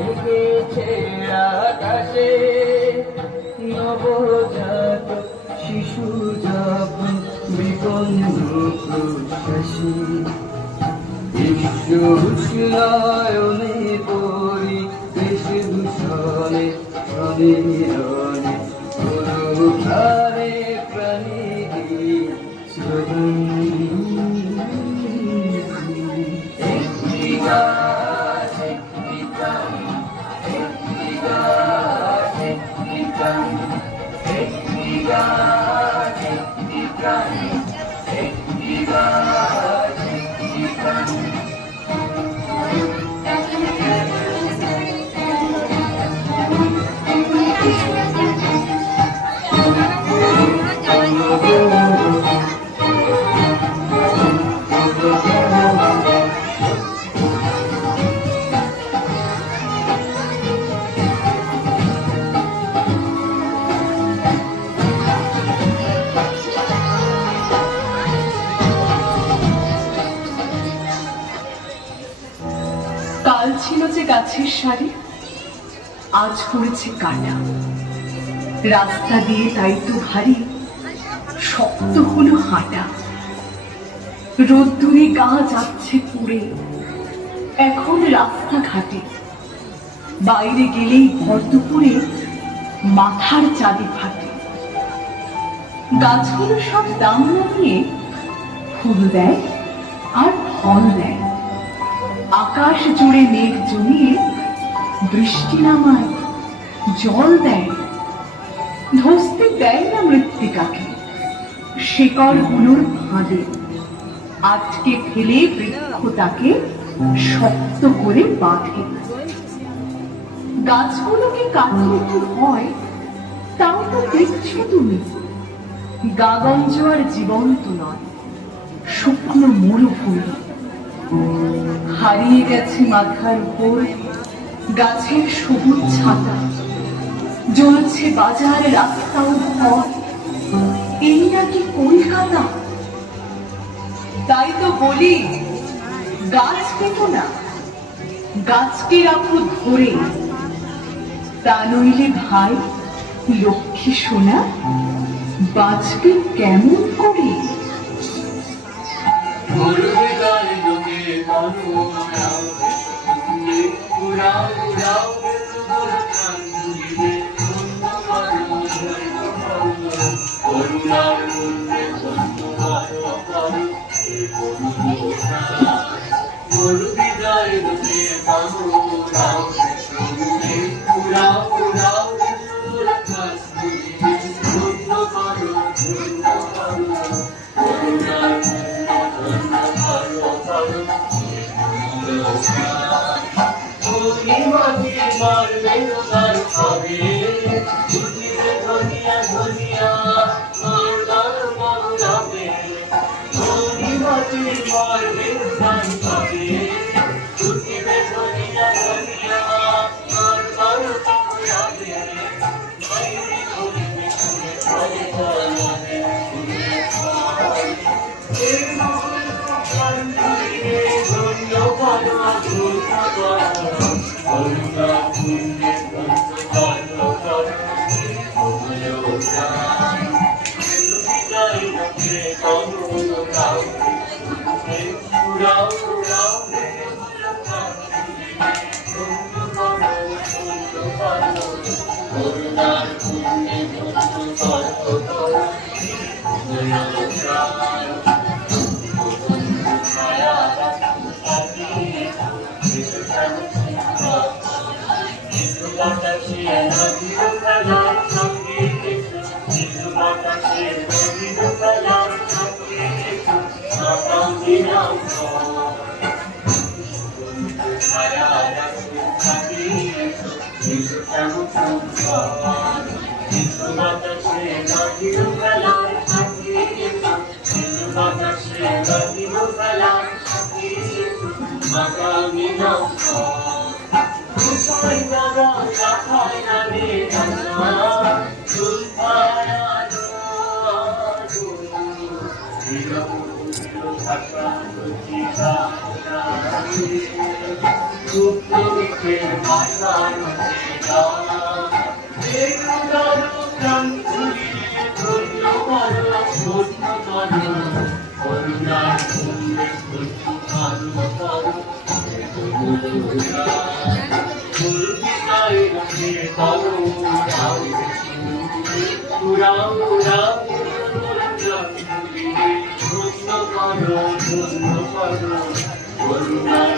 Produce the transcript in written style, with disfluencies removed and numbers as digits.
ঢেকেছে আকাশে নবজাত শিশু যখন বিপন্ন প্রশ্বাসী বিশ্ব উষ্ণায়নে পরি দেশ দূষণে অনিরণে প্রাণে প্রাণী শ্রবণ একটি গাছ একটি প্রাণ একটি গাছ একটি প্রাণ একটি গাছ একটি প্রাণ একটি গাছ একটি প্রাণ কাল ছিল যে গাছের সারি, আজ করেছে কাটা। রাস্তা দিয়ে তাই তো ভারী শক্ত হলো হাঁটা। রোদ্দুরে গা যাচ্ছে পুড়ে, এখন রাস্তাঘাটে বাইরে গেলেই ভর দুপুরে মাথার চাঁদি ফাটে। গাছগুলো সব দাম নিয়ে ফুল দেয় আর ফল দেয়। আকাশ জুড়ে মেঘ জমিয়ে বৃষ্টি নামায়, জল দেয়। ধসতে দেয় না মৃত্তিকাকে, শেকড় গুলোর ফাঁদে আটকে ফেলে বৃক্ষ তাকে শক্ত করে বাঁধে। গাছগুলোকে কাটলে কি হয় তাও তো দেখছো তুমি। গাগঞ্জ আর জীবন্ত নয়, শুকনো মরুভূমি। হারিয়ে গেছে মাথার উপর গাছের সবুজ ছাতা। জ্বলছে বাজার রাস্তা ও ঘর, এই নাকি কলকাতা। তাই তো বলি গাছ কেটো না, গাছকে রাখো ধরে। তা নইলে ভাই লক্ষ্মী সোনা বাঁচবে কেমন করে। Thank you. ক্ষুদ্র দিকের ভাষার প্রাণ খুলিয়ে ধন্য করো ধন্য করো করুণার কুণ্ডে ধন্য ভালো করো ধন্য করো করুণার